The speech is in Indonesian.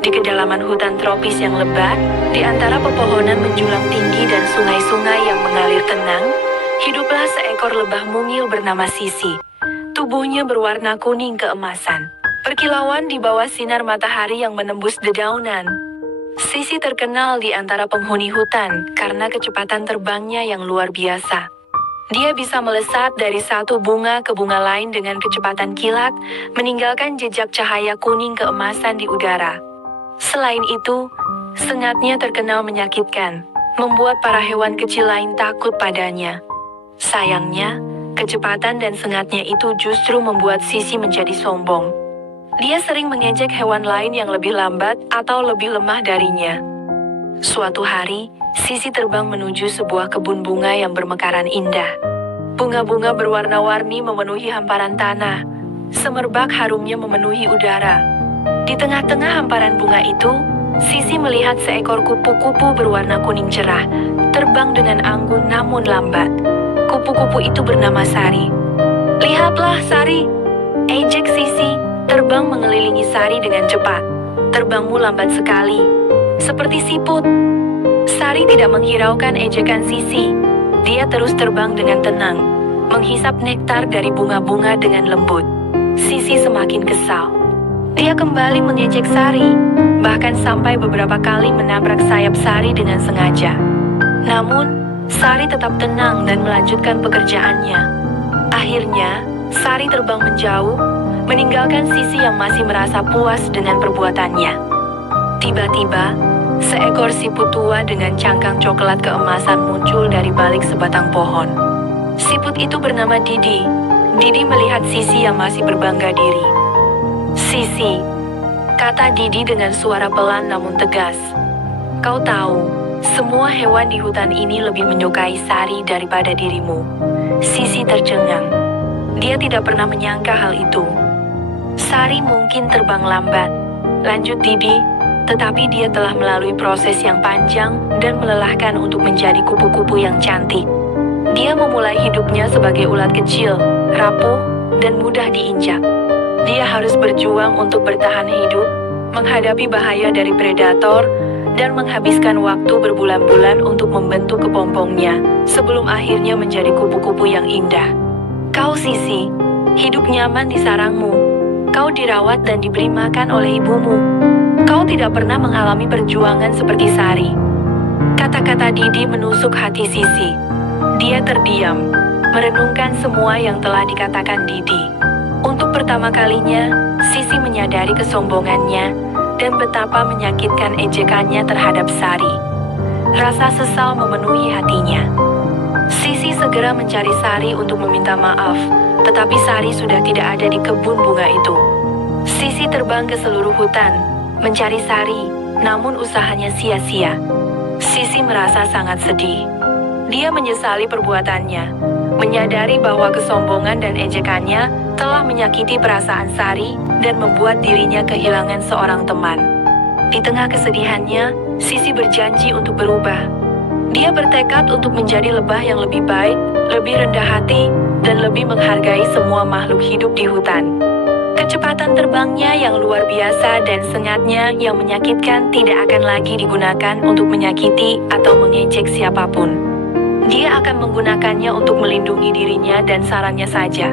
Di kedalaman hutan tropis yang lebat, di antara pepohonan menjulang tinggi dan sungai-sungai yang mengalir tenang, hiduplah seekor lebah mungil bernama Sisi. Tubuhnya berwarna kuning keemasan, berkilauan di bawah sinar matahari yang menembus dedaunan. Sisi terkenal di antara penghuni hutan karena kecepatan terbangnya yang luar biasa. Dia bisa melesat dari satu bunga ke bunga lain dengan kecepatan kilat, meninggalkan jejak cahaya kuning keemasan di udara. Selain itu, sengatnya terkenal menyakitkan, membuat para hewan kecil lain takut padanya. Sayangnya, kecepatan dan sengatnya itu justru membuat Sisi menjadi sombong. Dia sering mengejek hewan lain yang lebih lambat atau lebih lemah darinya. Suatu hari, Sisi terbang menuju sebuah kebun bunga yang bermekaran indah. Bunga-bunga berwarna-warni memenuhi hamparan tanah. Semerbak harumnya memenuhi udara. Di tengah-tengah hamparan bunga itu, Sisi melihat seekor kupu-kupu berwarna kuning cerah, terbang dengan anggun namun lambat. Kupu-kupu itu bernama Sari. "Lihatlah, Sari!" ejek Sisi, terbang mengelilingi Sari dengan cepat. "Terbangmu lambat sekali, seperti siput." Sari tidak menghiraukan ejekan Sisi. Dia terus terbang dengan tenang, menghisap nektar dari bunga-bunga dengan lembut. Sisi semakin kesal. Dia kembali mengejek Sari, bahkan sampai beberapa kali menabrak sayap Sari dengan sengaja. Namun, Sari tetap tenang dan melanjutkan pekerjaannya. Akhirnya, Sari terbang menjauh, meninggalkan Sisi yang masih merasa puas dengan perbuatannya. Tiba-tiba, seekor siput tua dengan cangkang coklat keemasan muncul dari balik sebatang pohon. Siput itu bernama Didi. Didi melihat Sisi yang masih berbangga diri. "Sisi," kata Didi dengan suara pelan namun tegas. "Kau tahu, semua hewan di hutan ini lebih menyukai Sari daripada dirimu." Sisi tercengang. Dia tidak pernah menyangka hal itu. "Sari mungkin terbang lambat," lanjut Didi, "tetapi dia telah melalui proses yang panjang dan melelahkan untuk menjadi kupu-kupu yang cantik. Dia memulai hidupnya sebagai ulat kecil, rapuh, dan mudah diinjak. Dia harus berjuang untuk bertahan hidup, menghadapi bahaya dari predator, dan menghabiskan waktu berbulan-bulan untuk membentuk kepompongnya, sebelum akhirnya menjadi kupu-kupu yang indah. Kau, Sisi, hidup nyaman di sarangmu. Kau dirawat dan diberi makan oleh ibumu. Kau tidak pernah mengalami perjuangan seperti Sari." Kata-kata Didi menusuk hati Sisi. Dia terdiam, merenungkan semua yang telah dikatakan Didi. Untuk pertama kalinya, Sisi menyadari kesombongannya dan betapa menyakitkan ejekannya terhadap Sari. Rasa sesal memenuhi hatinya. Sisi segera mencari Sari untuk meminta maaf, tetapi Sari sudah tidak ada di kebun bunga itu. Sisi terbang ke seluruh hutan, mencari Sari, namun usahanya sia-sia. Sisi merasa sangat sedih. Dia menyesali perbuatannya, menyadari bahwa kesombongan dan ejekannya telah menyakiti perasaan Sari dan membuat dirinya kehilangan seorang teman. Di tengah kesedihannya, Sisi berjanji untuk berubah. Dia bertekad untuk menjadi lebah yang lebih baik, lebih rendah hati, dan lebih menghargai semua makhluk hidup di hutan. Kecepatan terbangnya yang luar biasa dan sengatnya yang menyakitkan tidak akan lagi digunakan untuk menyakiti atau mengejek siapapun. Dia akan menggunakannya untuk melindungi dirinya dan sarangnya saja.